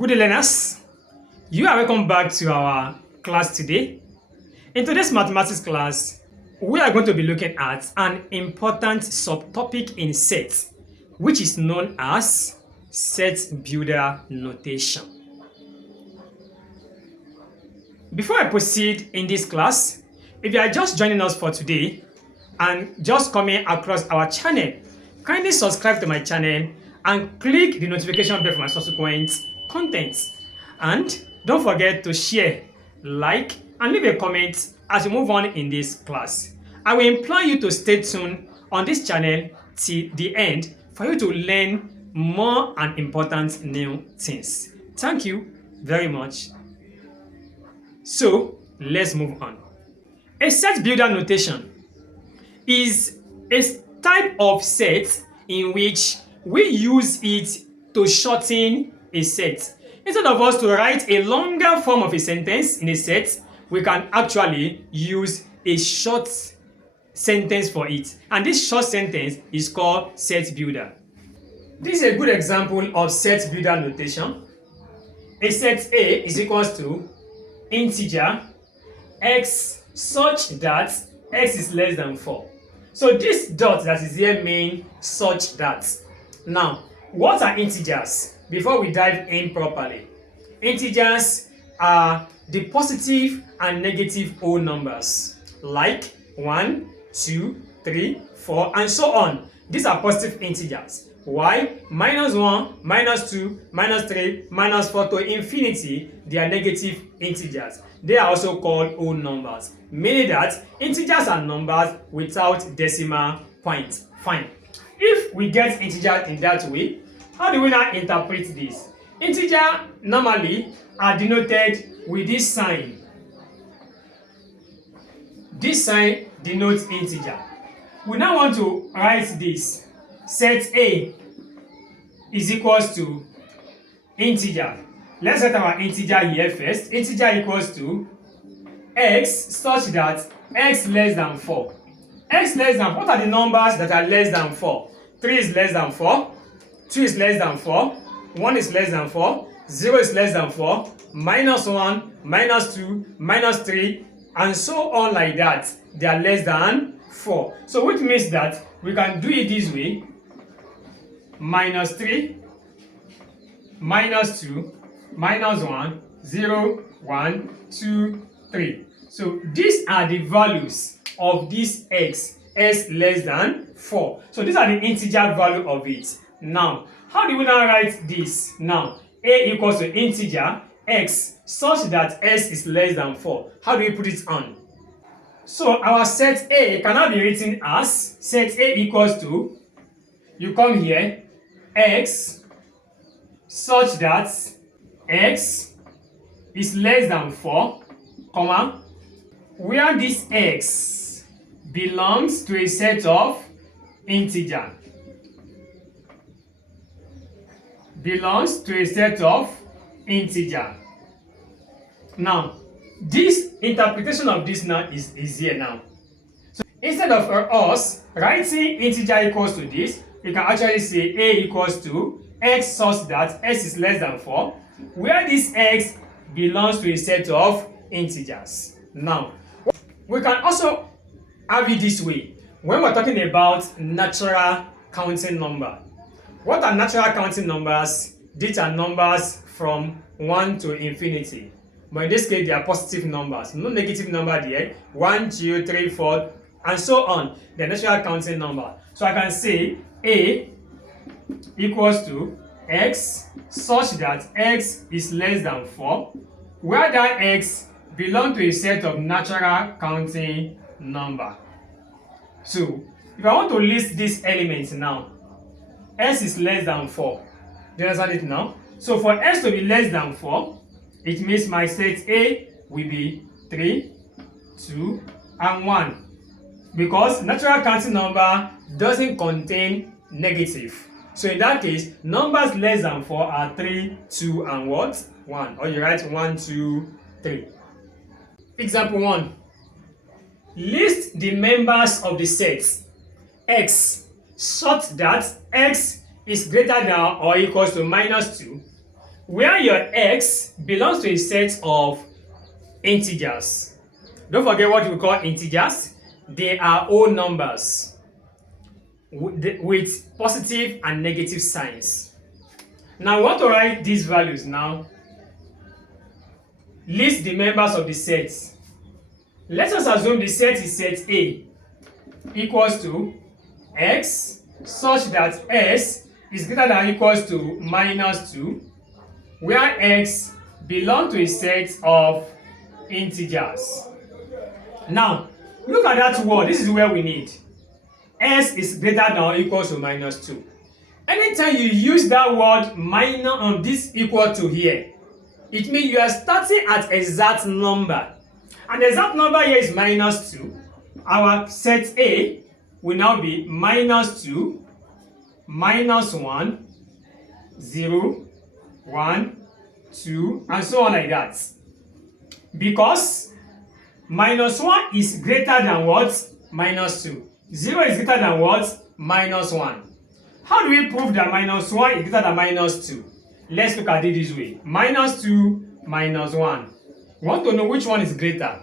Good day, learners. You are welcome back to our class today. In today's mathematics class, we are going to be looking at an important subtopic in sets, which is known as set builder notation. Before I proceed in this class, if you are just joining us for today and just coming across our channel, kindly subscribe to my channel and click the notification bell for my subsequent contents. And don't forget to share, like, and leave a comment as we move on in this class. I will implore you to stay tuned on this channel till the end for you to learn more and important new things. Thank you very much. So let's move on. A set builder notation is a type of set in which we use it to shorten a set. Instead of us to write a longer form of a sentence in a set, we can actually use a short sentence for it. And this short sentence is called set builder. This is a good example of set builder notation. A set A is equals to integer x such that x is less than 4. So this dot that is here means such that. Now, what are integers? Before we dive in properly, integers are the positive and negative whole numbers like 1, 2, 3, 4, and so on. These are positive integers. Why? -1, -2, -3, -4 to infinity, they are negative integers. They are also called whole numbers, meaning that integers are numbers without decimal point. Fine. If we get integers in that way, how do we now interpret this? Integers normally are denoted with this sign. This sign denotes integer. We now want to write this. Set A is equals to integer. Let's set our integer here first. Integer equals to x such that x less than 4. X less than, what are the numbers that are less than 4? 3 is less than 4, 2 is less than 4, 1 is less than 4, 0 is less than 4, -1, -2, -3, and so on like that. They are less than 4. So which means that we can do it this way: -3, -2, -1, 0, 1, 2, 3. So these are the values of this x less than 4. So these are the integer value of it. Now, how do we now write this? Now, a equals to integer x such that s is less than 4. How do we put it on? So our set A can now be written as set A equals to, you come here, x such that x is less than 4, comma, where this x belongs to a set of integer. Belongs to a set of integer. Now, this interpretation of this now is here now. So instead of us writing integer equals to this, we can actually say A equals to x such that s is less than 4, where this x belongs to a set of integers. Now, we can also have it this way when we're talking about natural counting number. What are natural counting numbers? These are numbers from 1 to infinity. But in this case, they are positive numbers. No negative number there. 1, 2, 3, 4, and so on. They are natural counting number. So I can say A equals to x such that x is less than 4, where that x belongs to a set of natural counting number. So if I want to list these elements now, s is less than 4. Do you understand it now? So for s to be less than 4, it means my set A will be 3, 2, and 1. Because natural counting number doesn't contain negative. So in that case, numbers less than 4 are 3, 2, and what? 1. Or you write 1, 2, 3. Example 1. List the members of the set x such that x is greater than or equals to -2, where your x belongs to a set of integers. Don't forget what we call integers. They are whole numbers with positive and negative signs. Now, we want to write these values now. List the members of the set. Let us assume the set is set A equals to x such that s is greater than or equals to minus 2, where x belongs to a set of integers. Now, look at that word. This is where we need. S is greater than or equals to minus 2. Anytime you use that word minus on this equal to here, it means you are starting at exact number. And the exact number here is minus 2. Our set A will now be minus 2, minus 1, 0, 1, 2, and so on like that. Because minus 1 is greater than what? Minus 2. 0 is greater than what? Minus 1. How do we prove that minus 1 is greater than minus 2? Let's look at it this way. Minus 2 minus 1. We want to know which one is greater.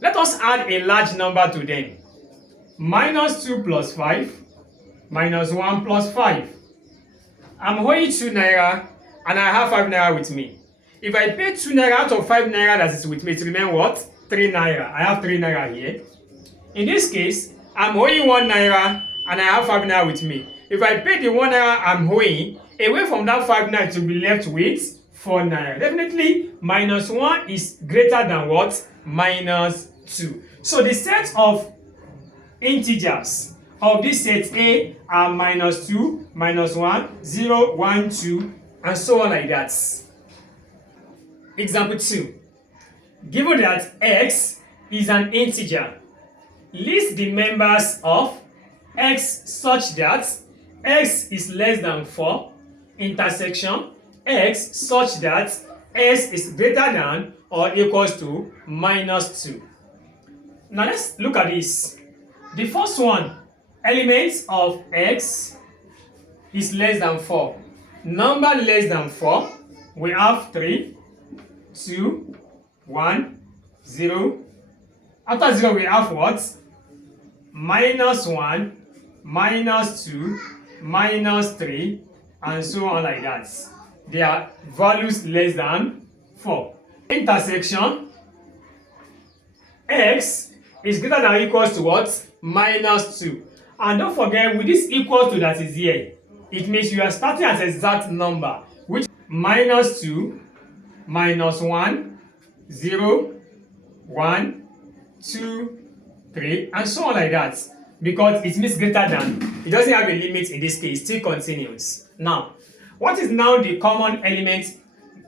Let us add a large number to them. Minus 2 plus 5 minus 1 plus 5. I'm holding 2 naira and I have 5 naira with me. If I pay 2 naira out of 5 naira that is with me, it remains what? 3 naira. I have 3 naira here. In this case, I'm holding 1 naira and I have 5 naira with me. If I pay the 1 naira I'm holding, away from that 5 naira to be left with 4 naira. Definitely, minus 1 is greater than what? Minus 2. So the set of integers of this set A are minus 2, minus 1, 0, 1, 2, and so on like that. Example 2. Given that x is an integer, list the members of x such that x is less than 4, intersection x such that s is greater than or equals to minus 2. Now let's look at this. The first one, elements of x is less than 4. Number less than 4, we have 3, 2, 1, 0. After 0, we have what? Minus 1, minus 2, minus 3, and so on like that. They are values less than 4. Intersection x is greater than or equals to what? Minus 2. And don't forget, with this equal to that is here, it means you are starting at exact number, which minus 2, minus 1, 0, 1, 2, 3, and so on like that. Because it means greater than. It doesn't have a limit in this case, still continues. Now, what is now the common element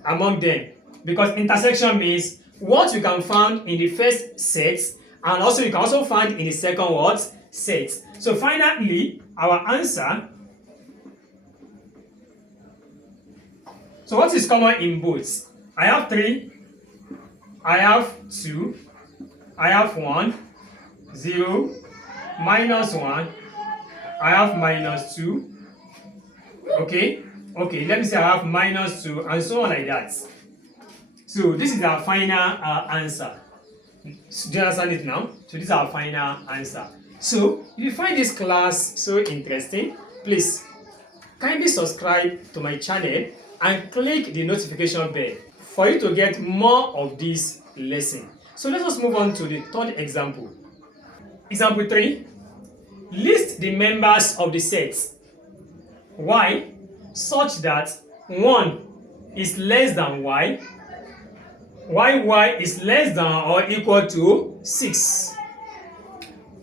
among them? Because intersection means what you can find in the first set, and also you can also find in the second what? Set. So finally, our answer. So what is common in both? I have 3, I have 2, I have 1, 0, minus 1, I have minus 2. Okay, let me say I have minus 2, and so on like that. So this is our final answer. Do you understand it now? So this is our final answer. So if you find this class so interesting, please kindly subscribe to my channel and click the notification bell for you to get more of this lesson. So let us move on to the third example. Example 3. List the members of the set y such that 1 is less than y, y is less than or equal to 6.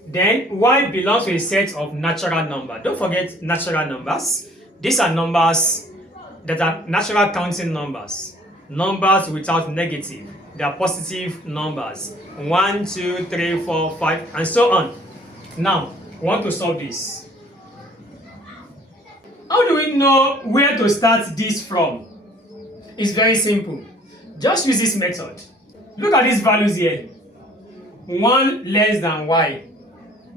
Then y belongs to a set of natural numbers. Don't forget natural numbers. These are numbers that are natural counting numbers. Numbers without negative. They are positive numbers. 1, 2, 3, 4, 5, and so on. Now, we want to solve this. How do we know where to start this from? It's very simple. Just use this method. Look at these values here. 1 less than y.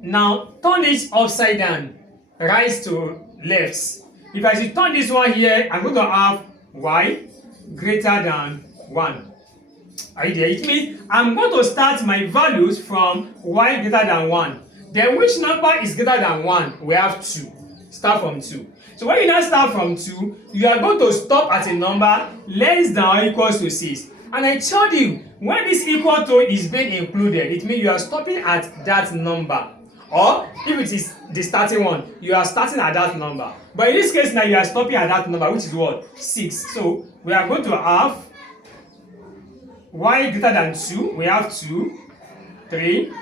Now, turn it upside down. Right to left. If I should turn this one here, I'm going to have y greater than 1. Are you there? It means I'm going to start my values from y greater than 1. Then which number is greater than 1? We have 2. Start from 2. So when you now start from 2, you are going to stop at a number less than or equals to 6. And I told you, when this equal to is being included, it means you are stopping at that number. Or if it is the starting one, you are starting at that number. But in this case now, you are stopping at that number, which is what? 6. So we are going to have y greater than 2. We have 2, 3,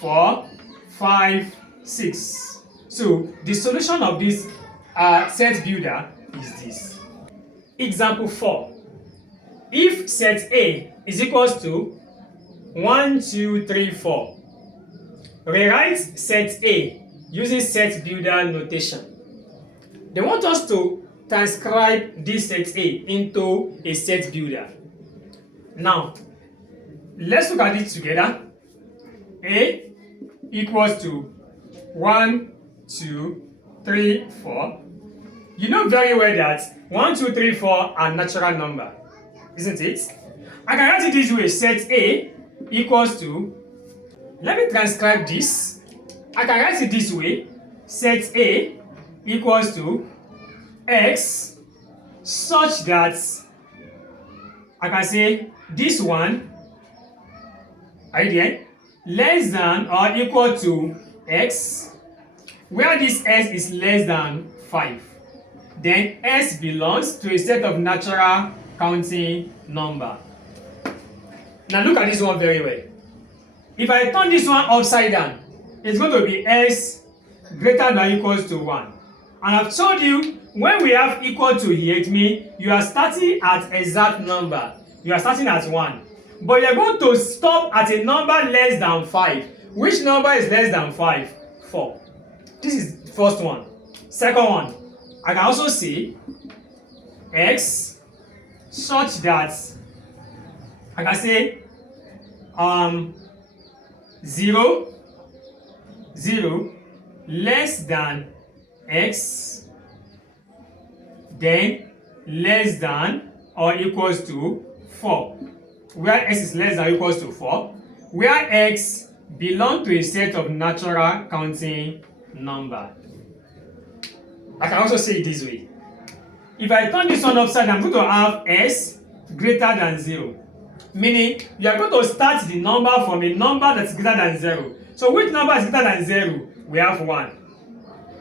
4, 5, 6. So the solution of this set builder is this. Example 4. If set A is equals to 1, 2, 3, 4, rewrite set A using set builder notation. They want us to transcribe this set A into a set builder. Now, let's look at it together. A equals to 1, 2, 3, 4. You know very well that 1, 2, 3, 4 are natural number, isn't it? I can write it this way. Set A equals to, let me transcribe this. I can write it this way. Set A equals to x such that I can say this one, are you there? Less than or equal to x, where this s is less than 5. Then s belongs to a set of natural counting number. Now look at this one very well. If I turn this one upside down, it's going to be s greater than or equals to 1. And I've told you, when we have equal to here, it means you are starting at exact number. You are starting at 1. But you are going to stop at a number less than 5. Which number is less than 5? 4. This is the first one. Second one, I can also say x such that I can say 0, 0 less than x, then less than or equals to 4, where x is less than or equals to 4, where x belongs to a set of natural counting number. I can also say it this way. If I turn this one upside down, I'm going to have s greater than 0. Meaning, you are going to start the number from a number that's greater than 0. So which number is greater than 0? We have 1.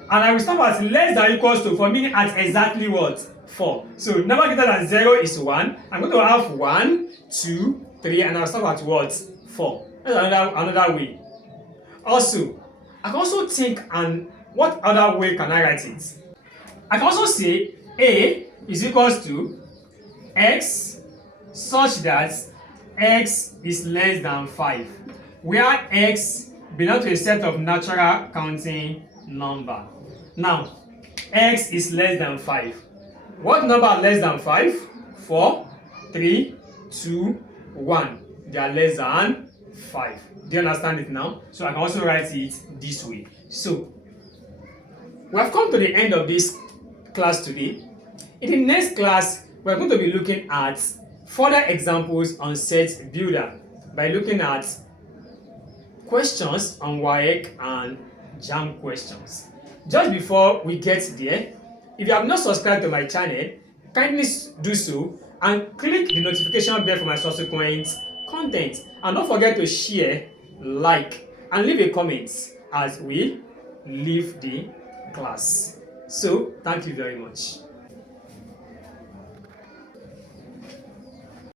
And I will stop at less than or equals to 4, meaning at exactly what? 4. So number greater than 0 is 1. I'm going to have 1, 2, 3, and I'll stop at what? 4. That's another way. Also, I can also think, and what other way can I write it? I can also say A is equals to x such that x is less than 5, where x belongs to a set of natural counting number. Now, x is less than 5. What number are less than 5? 4, 3, 2, 1. They are less than 5. Do you understand it now? So I can also write it this way. So, we have come to the end of this class today. In the next class, we are going to be looking at further examples on set builder by looking at questions on WAEC and JAMB questions. Just before we get there, if you have not subscribed to my channel, kindly do so and click the notification bell for my subsequent content. And don't forget to share, like, and leave a comment as we leave the class. So, thank you very much.